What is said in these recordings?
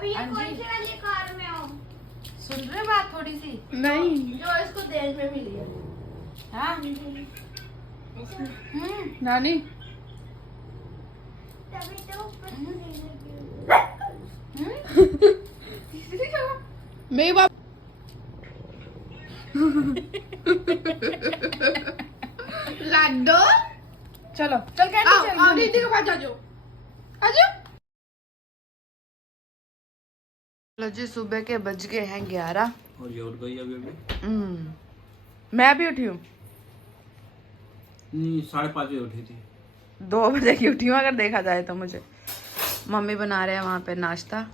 अभी ये हाँ कौन जी। सी वाली कार में हो? सुन रहे बात थोड़ी सी? नहीं जो इसको देश में मिली है। हाँ नानी तभी तो मेरी बाप लाडो चलो चल कैंडी आओ चल आओ घूमने। दीदी के पास आ जाओ आ जाओ। चलो जी, सुबह के बज गए हैं 11। और ये उठ गई अभी मैं भी उठी हूँ। नहीं 5:30 बजे उठी थी। 2 बजे की उठी हूँ अगर देखा जाए तो। मुझे मम्मी बना रहे हैं वहाँ पे नाश्ता।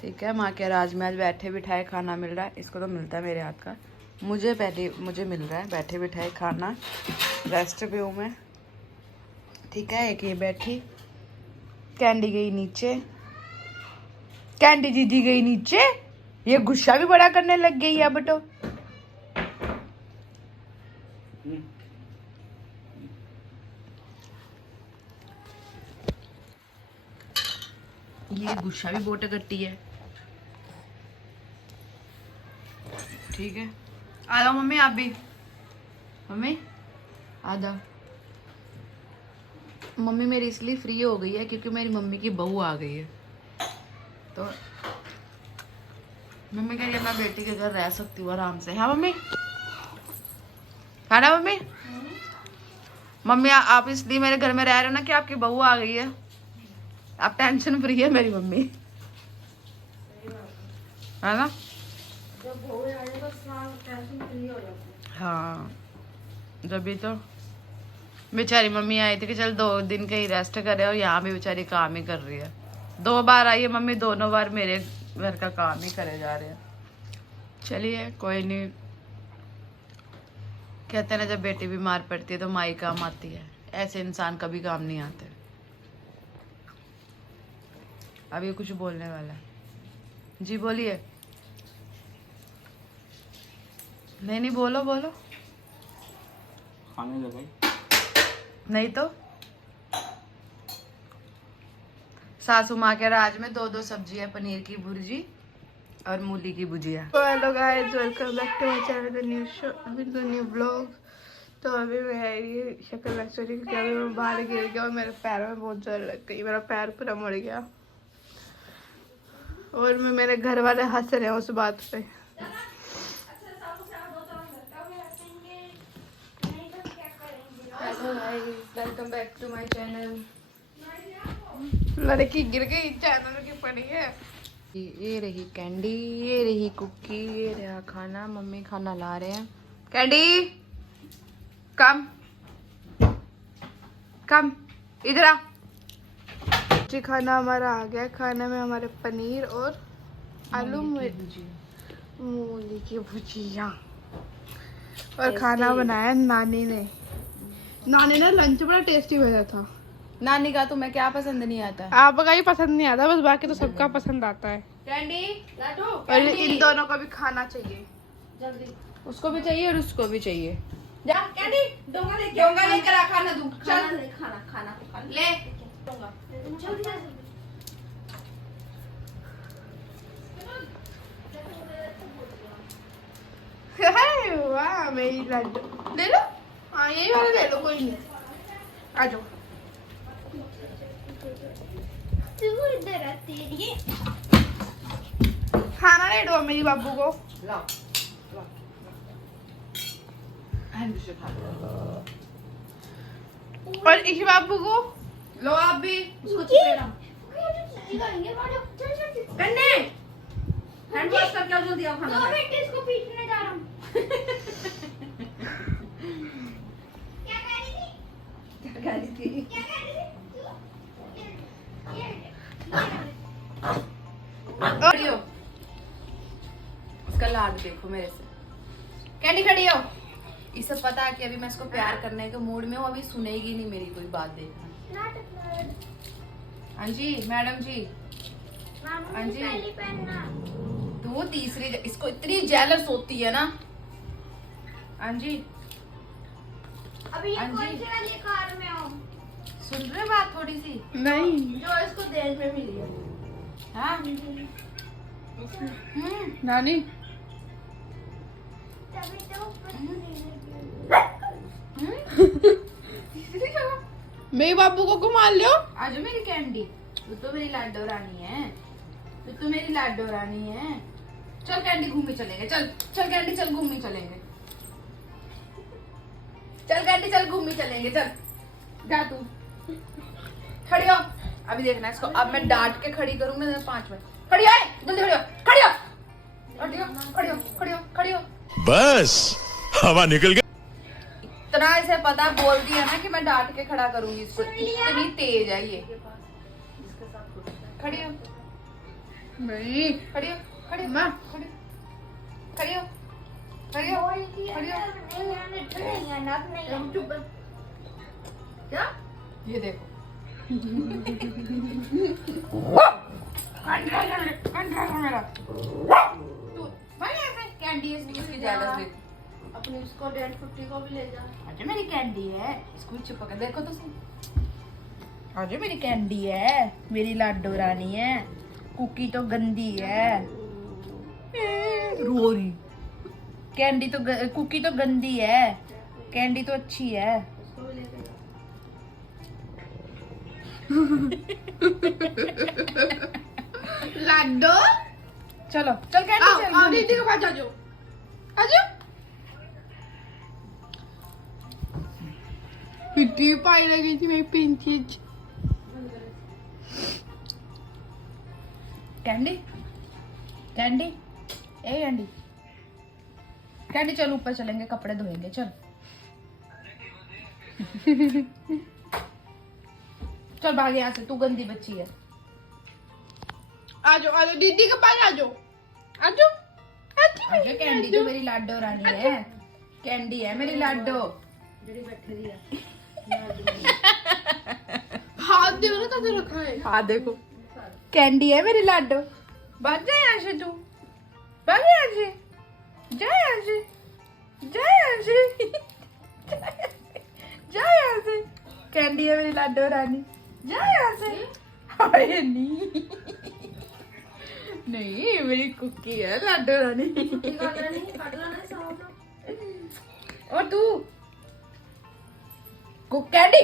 ठीक है, माँ के राज में आज बैठे बिठाए खाना मिल रहा है। इसको तो मिलता है मेरे हाथ का, मुझे मिल रहा है बैठे बिठाए खाना। रेस्ट पे हूँ मैं। ठीक है, एक ये बैठी, कैंडी गई नीचे, कैंडी दीदी गई नीचे। ये गुस्सा भी बड़ा करने लग गई है अब तो। ये गुस्सा भी बहुत करती है। ठीक है, आ जाओ मम्मी, आप भी। मम्मी आ जाओ। मम्मी मेरी इसलिए फ्री हो गई है क्योंकि मेरी मम्मी की बहू आ गई है। तो मम्मी कह रही है मैं बेटी के घर रह सकती हूँ आराम से। हाँ मम्मी, है ना मम्मी? मम्मी आप इसलिए मेरे घर में रह रहे हो ना कि आपकी बहू आ गई है। आप टेंशन फ्री है मेरी मम्मी, है ना? जब बहू आ जाए तो टेंशन फ्री हो जाती है। हाँ, जब भी तो बेचारी मम्मी आई थी कि चल 2 दिन कहीं रेस्ट करे, और यहाँ भी बेचारी काम ही कर रही है। 2 बार आई है मम्मी, दोनों बार मेरे घर का काम ही करे जा रहे हैं। चलिए कोई नहीं, कहते हैं ना जब बेटी बीमार पड़ती है तो माई काम आती है। ऐसे इंसान कभी काम नहीं आते। अब ये कुछ बोलने वाला है जी, बोलिए। नहीं बोलो बोलो। खाने दे भाई। नहीं तो सासू माँ के राज में 2 सब्जी है, पनीर की भुर्जी और मूली की भुजिया। तो hello guys, welcome back to my channel new blog. तो अभी मैं ये शक्ल वैसे रही क्योंकि अभी मैं बाहर गिर गया और मेरे पैरों में बहुत जोर लग गई। मेरा पैर पूरा मुड़ गया और मेरे घर वाले हंस रहे हैं उस बात पे। Hello guys, welcome back to my channel. लड़की गिर गई, चैनल की पड़ी है। ये रही कैंडी, ये रही कुकी, ये रहा खाना। मम्मी खाना ला रहे हैं। कैंडी कम कम, इधर आ। जी खाना हमारा आ गया। खाने में हमारे पनीर और आलू मूली की भुजिया और खाना बनाया नानी ने। नानी ने लंच बड़ा टेस्टी भेजा था। नानी का तुम्हें क्या पसंद नहीं आता? आपका ही पसंद नहीं आता, बस बाकी तो सबका पसंद आता है। कैंडी लाडू, और इन दोनों को भी खाना चाहिए। जल्दी। उसको भी चाहिए और उसको भी चाहिए। जा कैंडी, डोंगा लेके डोंगा लेकर आ, खाना दूँ। खाना चल ले, खाना ले। डोंगा जल्दी वाह मेरी लड्डू, ले लो। हाँ यही वाला ले लो, कोई नहीं। आ जाओ। तू इधर आती है। खाना ले दो मेरी बाबू को। लाओ हैंड से खा लो। और इस बाबू को लो आप भी। उसको चपेड़ा करेंगे। चल चल कन्ने हैंड वॉश करके आओ, जल्दी आओ खाना 2 खाओ। मिनट इसको पीटने जा रहा हूँ। क्या कर रही थी? क्या कह रही थी? क्या कर रही थी? खड़ी हो, उसका लाड देखो मेरे से। कैंडी खड़ी हो। इसे पता है कि अभी मैं इसको प्यार करने के मूड में हूँ, अभी सुनेगी नहीं मेरी कोई बात। देखना। हाँ जी मैडम जी। हाँ जी। पहली पहनना। तू तीसरी, इसको इतनी जेलस होती है ना। हाँ जी, अभी ये हाँ कौन जी। सी वाली कार में हो? सुन रहे बात थोड़ी सी? नहीं जो इसको देश में मिली है। हाँ नानी मेरे बाबू को घुमा लो। आजो मेरी कैंडी, तू तो मेरी लाडो रानी है, तू तो मेरी लाडो रानी है। चल कैंडी घूमने चलेंगे, चल चल कैंडी चल घूमने चलेंगे, चल कैंडी चल घूमने चलेंगे, चल जा तू खड़ी हो। अभी देखना इसको, अब मैं डांट के खड़ी करूंगी ना 5 मिनट। खड़ी हो जल्दी, खड़ी हो खड़ी हो खड़ी हो खड़ी हो खड़ी हो खड़ी हो। बस हवा निकल गई। इतना इसे पता बोल दिया ना कि मैं डांट के खड़ा करूंगी इसको, इतनी तेज है ये। खड़ी हो नहीं खड़ी हो खड़ी हो माँ। खड़ी खड़ी हो खड़ी हो खड़ी हो। क्या ये देखो मेरा तू भाई ऐसे कैंडी है इसकी जेलस देख। अपनी उसको 150 को भी ले जा। अरे मेरी कैंडी है, इसको छुपा कर देखो तो सही। अरे मेरी कैंडी है, मेरी लाडो रानी है। कुकी तो गंदी है, रो रही। कैंडी तो कुकी तो गंदी है, कैंडी तो अच्छी है। उसको भी लेके जा। लाडो चलो चल कैंडी चल आओ दीदी के पास आ जाओ, आ जाओ। इतनी पाई लगी थी मेरी पिंचीज। कैंडी कैंडी ए कैंडी कैंडी चल ऊपर चलेंगे, कपड़े धोएंगे चल। चल भाग यहाँ से, तू गंदी बच्ची है। आ जाओ दीदी के पास आ जाओ, आ जाओ अरे कैंडी तो मेरी लाडो रानी है, कैंडी है मेरी लाडो। जड़ी बैठे रही है। हाथ दे ना तो रखा है। हाँ देखो कैंडी है मेरी लाडो। भाग जा यहाँ से, तू भाग यहाँ से, जा यहाँ से, जा यहाँ से, जा यहाँ से। कैंडी है मेरी लाडो रानी, जा यहाँ से। अरे नहीं नहीं मेरी कुकी है लाडो रानी। और तू कुक कैंडी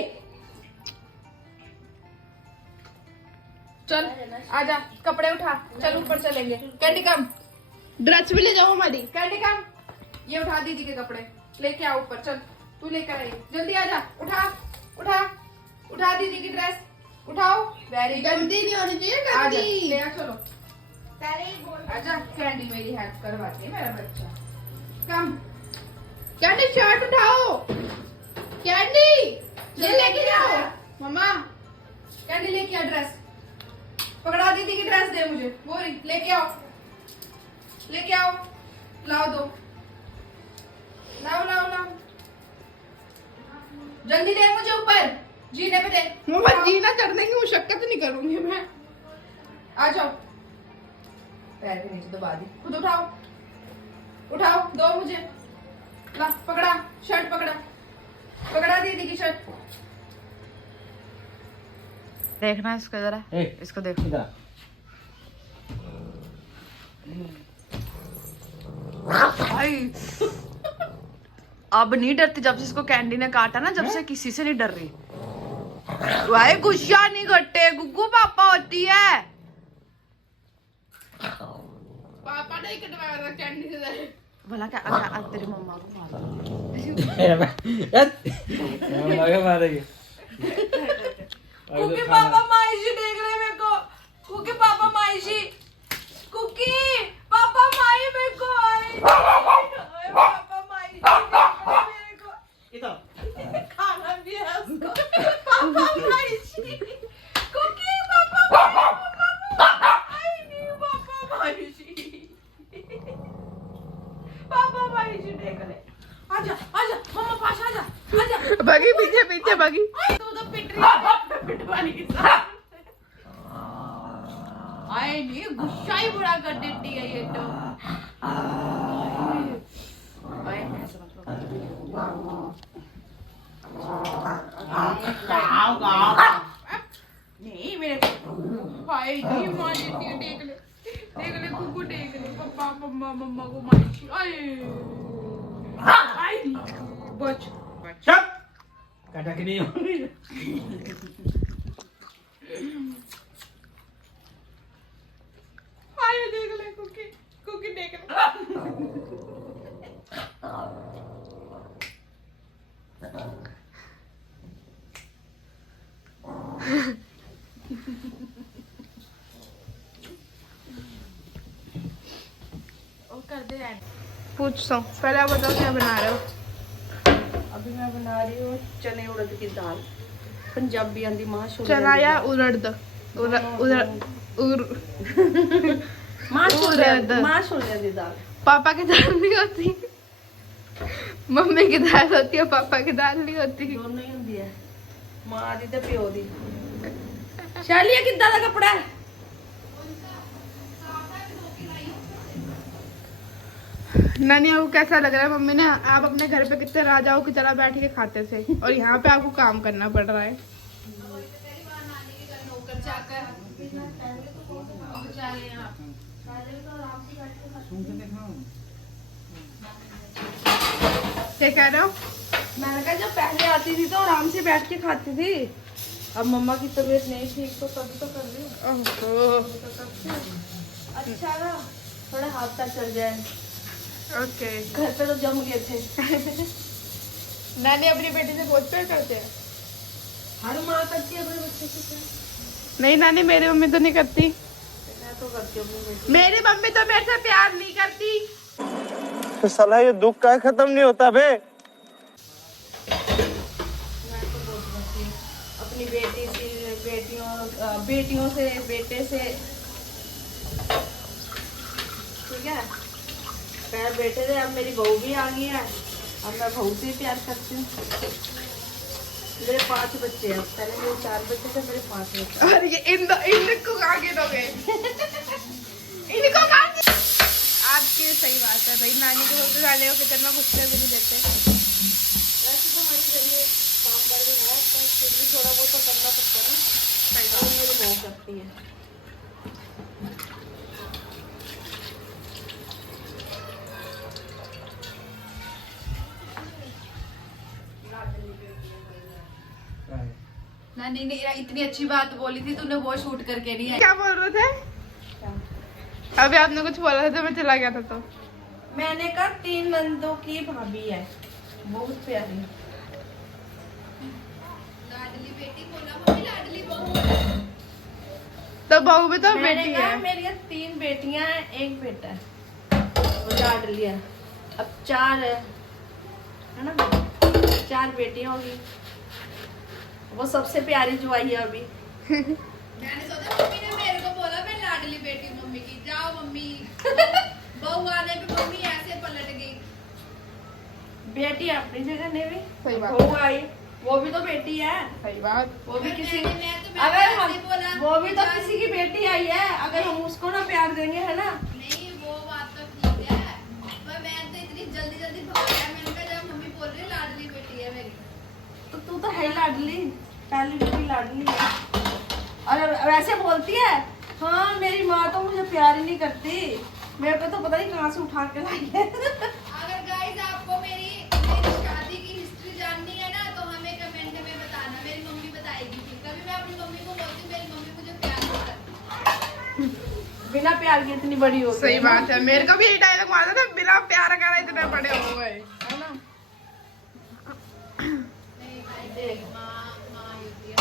चल आजा, कपड़े उठा, चल ऊपर चलेंगे। कैंडी कम, ड्रेस भी ले जाओ हमारी। कैंडी कम, ये उठा दीदी के कपड़े लेके आ ऊपर। चल तू लेकर आई, जल्दी आजा। उठा उठा उठा दीदी की ड्रेस उठाओ। वेरी गंदी नहीं होनी चाहिए, आजा गंदी। ले आ, चलो आजा। कैंडी मेरी हेल्प करवाती है, मेरा बच्चा। कम कैंडी शर्ट उठाओ, कैंडी ये लेके जाओ मम्मा। कैंडी लेके आ ड्रेस, पकड़ा दीदी की ड्रेस दे मुझे। बोरी लेके आओ, लेके आओ, लाओ दो, लाओ लाओ लाओ, जल्दी ले मुझे ऊपर, जीने पे दे। मम्मा जीना चढ़ने की मुशक्कत नहीं करूंगी मैं। आ जाओ, पैर के नीचे दबा दी, खुद उठाओ उठाओ, दो मुझे। ला पकड़ा, शर्ट पकड़ा, पकड़ा दीदी की शर्ट। देखना इसको जरा, इसको देखो। भाई अब नहीं डरती, जब से इसको कैंडी ने काटा ना, जब से किसी से नहीं डर रही। भाई गुस्सा नहीं करते, गुग्गू पापा होती है। पापा नहीं कटवाया था कैंडी से। भला क्या आज तेरी मम्मा को मार कुकी पापा माइशी देख रहे मेरे को। कुकी पापा माइशी, कुकी पापा माई मेरे को पापा माइशी देख रहे मेरे को। खाना भी है उसको। पापा माइशी, कुकी पापा माइशी, पापा माइशी देख रहे। आजा आजा मम्मा पास आजा, आजा। भागी पीछे पीछे भागी। तू तो पिट रही है, पिटवाने के साथ। आए नहीं, गुस्सा ही बुरा कर देती है ये तो। आए ऐसे मत करो। नहीं मेरे हाय जी माँ देती है, देख ले कुकू देख ले, पापा मम्मा मम्मा को मारी, आए बच चुप कटक नहीं होगी आए देख ले कुकी कुकी देख ले। पूछता हूँ, पहले आप बताओ क्या बना रहे हो? अभी मैं बना रही हूँ चने उड़द की दाल, पंजाबी आंदी मां छोले चना या उड़द? उड़द। मां छोले दी दाल। पापा की दाल नहीं होती, मम्मी की दाल होती है, पापा की दाल नहीं होती। दोनों ही होंदी है, मां दी ते प्यो दी। शालिया किद्दां दा कपड़ा है? नानी आपको कैसा लग रहा है? मम्मी ने आप अपने घर पे कितने राजाओं की तरह बैठ के खाते थे और यहाँ पे आपको काम करना पड़ रहा है। क्या कह रहे हो? मैंने कहा जब पहले आती थी तो आराम से बैठ के खाती थी, अब मम्मा की तबीयत नहीं ठीक तो तभी तो कर रही हूँ। अच्छा ना, थोड़ा हाथ तक चल जाए। ओके। घर पे तो जम गए थे। नानी अपनी बेटी से बहुत प्यार करते हैं। हर माँ करती है अपने बच्चे से प्यार। नहीं नानी, मेरी मम्मी तो नहीं करती। मैं तो करती हूँ अपनी बेटी। मेरी मम्मी तो मेरे से प्यार नहीं करती। तो साला ये दुख का खत्म नहीं होता बे। मैं तो बहुत करती हूँ अपनी बेटी से, बेटियों से, बेटे से। ठीक है, पहले बेटे थे, अब मेरी बहू भी आ गई है, अब मैं बहू से ही प्यार करती हूँ। मेरे 5 बच्चे हैं, पहले मेरे 4 बच्चे थे, मेरे 5 बच्चे। और ये इनको आगे दोगे? इनको आगे। आपकी सही बात है भाई, नानी को बोलते जाने को किचन में घुसने भी नहीं देते। वैसे तो हमारी जगह काम कर रही है, पर फिर भी थोड़ा बहुत तो करना पड़ता है ना। सही और बात। मेरी बहू करती है। नानी ने इतनी अच्छी बात बोली थी, तूने वो शूट करके नहीं आई। क्या बोल रहे थे? अभी आपने कुछ बोला था तो मैं चला गया था। तो मैंने कहा 3 नंदों की भाभी है, बहुत प्यारी। लाडली बेटी बोला मम्मी, लाडली बहू। तो बहू भी तो मैंने बेटी कहा है। मेरी 3 बेटियां हैं, 1 बेटा है, वो लाडली है। अब 4 है ना, 4 बेटियां होगी। वो सबसे प्यारी जो आई है अभी। मैंने सोचा मम्मी ने मेरे को बोला मैं लाडली बेटी मम्मी की, जाओ मम्मी। बहू आने पे मम्मी ऐसे पलट गई। बेटी अपनी जगह ने भी, सही बात। बहू आई, वो भी तो बेटी है। सही बात। वो भी किसी, मैं अगर ऐसे बोला, हम, वो भी तो किसी की बेटी आई है, अगर हम उसको ना प्यार देंगे, है ना। नहीं वो बात तो ठीक है, पर मैं तो इतनी जल्दी जल्दी भाग गया। मैंने कहा जब मम्मी बोल रही है लाडली बेटी है मेरी, तो तू तो है ही लाडली, पहली बेटी लाडली है। और वैसे बोलती है, हाँ मेरी माँ तो मुझे प्यार ही नहीं करती, मेरे को तो पता नहीं कहाँ से उठा के लाई है। अगर गाइस आपको मेरी शादी की हिस्ट्री जाननी है ना, तो हमें कमेंट में बताना, मेरी मम्मी बताएगी। कभी मैं अपनी मम्मी को बोलती हूँ मेरी मम्मी मुझे प्यार नहीं करती। बिना प्यार के इतनी बड़ी हो गई सही है ना। बात है, मेरे को भी यही डायलॉग मारा था, बिना प्यार करा इतने बड़े हो गए, है ना। नहीं भाई, मेरी माँ होती है,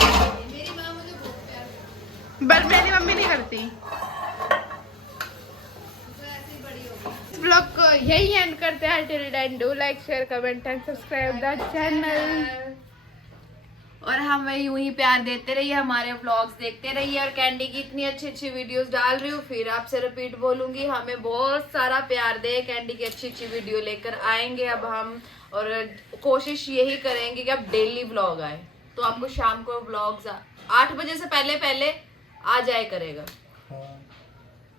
मेरी माँ मुझे बहुत प्यार करती पर मेरी मम्मी नहीं करती। है, तो ऐसे ही बड़ी हो गई। इस ब्लॉग को यही एंड करते हैं। Till then do like, share, comment and subscribe the channel. और हमें यूं ही प्यार देते रहिए, हमारे व्लॉग्स देखते रहिए। और कैंडी की इतनी अच्छी अच्छी वीडियोस डाल रही हूँ, फिर आपसे रिपीट बोलूंगी, हमें बहुत सारा प्यार दे। कैंडी की अच्छी अच्छी वीडियो लेकर आएंगे अब हम, और कोशिश यही करेंगे कि अब डेली व्लॉग आए, तो आपको शाम को व्लॉग्स 8 बजे से पहले पहले आ जाए करेगा।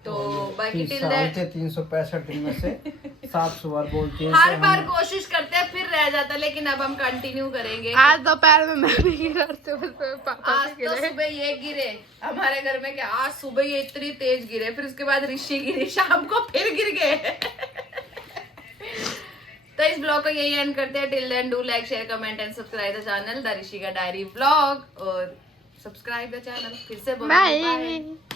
तो बाकी टिल दैट 365 दिन में से सात सौ बार बोलती है हर बार कोशिश करते हैं फिर रह जाता है, लेकिन अब हम कंटिन्यू करेंगे। आज दोपहर में मैं भी गिरते पापा आज भी तो गिरे। सुबह ये गिरे हमारे घर में, क्या आज सुबह ये इतनी तेज गिरे, फिर उसके बाद ऋषि गिरी, शाम को फिर गिर गए। तो इस ब्लॉग को यही एंड करते हैं। Till then do like share comment and subscribe the channel the Rishi का डायरी ब्लॉग, और सब्सक्राइब द चैनल। फिर से बोलो बाय। बाय।